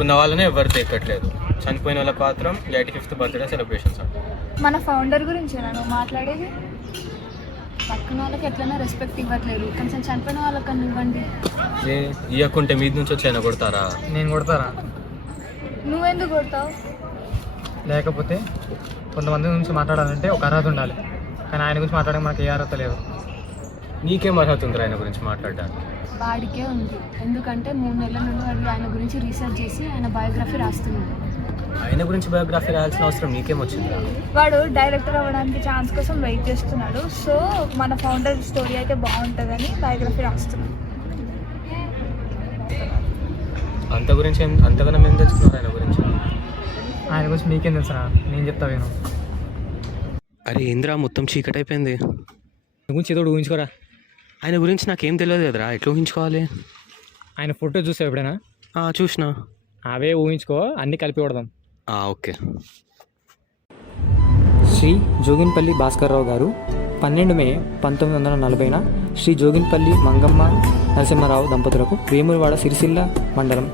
బతుకున్న వాళ్ళనే ఎవరు ఎక్కట్లేదు, చనిపోయిన వాళ్ళకి మాత్రం 85th బర్త్డే సెలబ్రేషన్స్ అంట. మన ఫౌండర్ గురించి నువ్వు మాట్లాడేది. పక్కన వాళ్ళకి ఎట్లైనా రెస్పెక్ట్ ఇవ్వట్లేదు, కొంచెం చనిపోయిన వాళ్ళకన్నా ఇవ్వండి. ఇవ్వకుంటే మీద నుంచి వచ్చి ఆయన కొడతారా? నేను కొడతారా? నువ్వెందుకు కొడతావు? లేకపోతే కొంతమంది గురించి మాట్లాడాలంటే ఒక అర్హత ఉండాలి, కానీ ఆయన గురించి మాట్లాడడానికి మనకి ఏ అర్హత లేదు. నీకేం అర్హత ఉందిరా ఆయన గురించి మాట్లాడడానికి? వాడికే ఉంది, ఎందుకంటే 3 నెలల నుండి వాడు ఆయన గురించి రీసెర్చ్ చేసి ఆయన బయోగ్రఫీ రాస్తున్నాడు. ఆయన గురించి బయోగ్రఫీ రాయాల్సిన అవసరం నీకేం వచ్చిందిరా? వాడు డైరెక్టర్ అవ్వడానికి ఛాన్స్ కోసం వెయిట్ చేస్తున్నాడు. సో మన ఫౌండర్ స్టోరీ అయితే బాగుంటుందని బయోగ్రఫీ రాస్తున్నాడు. అంతగానం ఏం తెలుసుకున్నారు ఆయన గురించి? ఆయన గురించి నీకేం తెలుసురా, నేను చెప్తా వేను. అరే ఏంద్రా మొత్తం చీకటి అయిపోయింది. గురించి ఏదో ఊహించుకోరా. ఆయన గురించి నాకేం తెలియదు కదరా, ఎట్లా ఊహించుకోవాలి? ఆయన ఫోటో చూసావు ఎప్పుడైనా? చూసినా. అవే ఊహించుకో, అన్నీ కలిపి కొడదాం. ఓకే. శ్రీ జోగిన్పల్లి భాస్కర్రావు గారు 12 మే 1940న శ్రీ జోగిన్పల్లి మంగమ్మ నరసింహారావు దంపతులకు వేములవాడ సిరిసిల్ల మండలం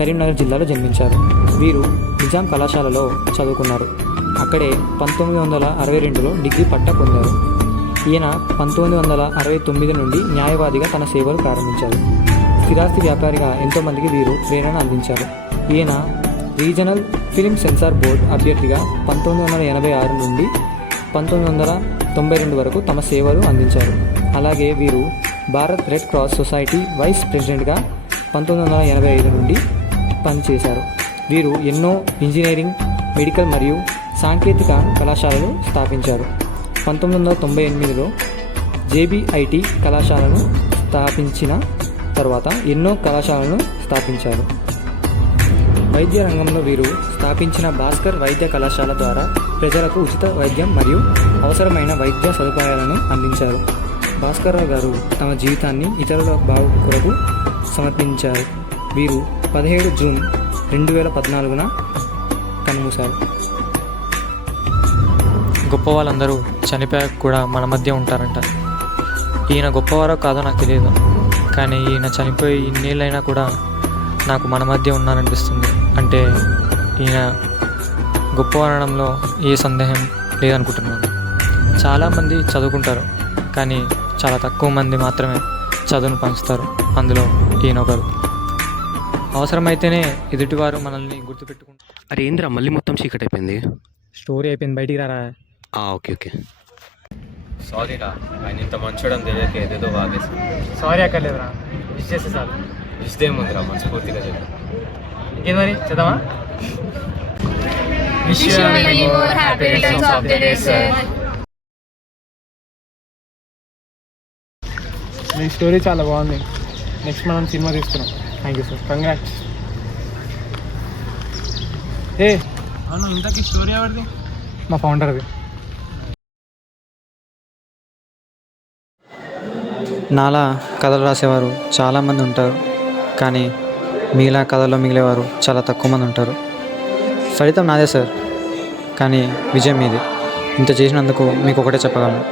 కరీంనగర్ జిల్లాలో జన్మించారు. వీరు నిజాం కళాశాలలో చదువుకున్నారు. అక్కడే 1962లో డిగ్రీ పట్టా పొందారు. ఈయన 1969 నుండి న్యాయవాదిగా తన సేవలు ప్రారంభించారు. స్థిరాస్తి వ్యాపారిగా ఎంతోమందికి వీరు ప్రేరణ అందించారు. ఈయన రీజనల్ ఫిలిం సెన్సార్ బోర్డు అభ్యర్థిగా 1986 నుండి 1992 వరకు తమ సేవలు అందించారు. అలాగే వీరు Bharat red cross society vice ప్రెసిడెంట్గా 1985 నుండి పనిచేశారు. వీరు ఎన్నో ఇంజనీరింగ్, మెడికల్ మరియు సాంకేతిక కళాశాలలు స్థాపించారు. 1998లో జేబీఐటి కళాశాలను స్థాపించిన తర్వాత ఎన్నో కళాశాలను స్థాపించారు. వైద్య రంగంలో వీరు స్థాపించిన భాస్కర్ వైద్య కళాశాల ద్వారా ప్రజలకు ఉచిత వైద్యం మరియు అవసరమైన వైద్య సదుపాయాలను అందించారు. భాస్కర్రావు గారు తమ జీవితాన్ని ఇతరుల బాగు కొరకు సమర్పించారు. వీరు 17 జూన్ 2014న కన్నుమూశారు. గొప్ప వాళ్ళందరూ చనిపోయాక కూడా మన మధ్య ఉంటారంట. ఈయన గొప్పవారో కాదో నాకు తెలియదు, కానీ ఈయన చనిపోయి ఇన్నేళ్ళైనా కూడా నాకు మన మధ్య ఉన్నారనిపిస్తుంది. అంటే ఈయన గొప్పవారడంలో ఏ సందేహం లేదనుకుంటున్నాను. చాలామంది చదువుకుంటారు, కానీ చాలా తక్కువ మంది మాత్రమే చదువును పంచుతారు. అందులో ఈయన ఒకరు. అవసరమైతేనే ఎదుటివారు మనల్ని గుర్తుపెట్టుకుంటారు. అరే ఏంద్రా మళ్ళీ మొత్తం చీకటి అయిపోయింది. స్టోరీ అయిపోయింది, బయటికి రారా. ఓకే. సారీరా, ఆయన ఇంత మంచోడని తెలియక ఏదేదో వాగేసి. సారీ అక్కర్లేదురా, విష్ చేస్తే చాలు. విషదేముందిరా, మనస్ఫూర్తిగా చెప్పు. ఇంకేం మరి చేద్దామా? మీ స్టోరీ చాలా బాగుంది. నెక్స్ట్ మనం సినిమా తీస్తున్నాం. Thank you sir, congrats. అవును, ఇంతకీ స్టోరీ ఎవరిది? మా ఫౌండర్ది. నాలా కథలు రాసేవారు చాలామంది ఉంటారు, కానీ మీలా కథల్లో మిగిలేవారు చాలా తక్కువ మంది ఉంటారు. ఫలితం నాదే సార్, కానీ విజయం మీది. ఇంత చేసినందుకు మీకు ఒకటే చెప్పగలను.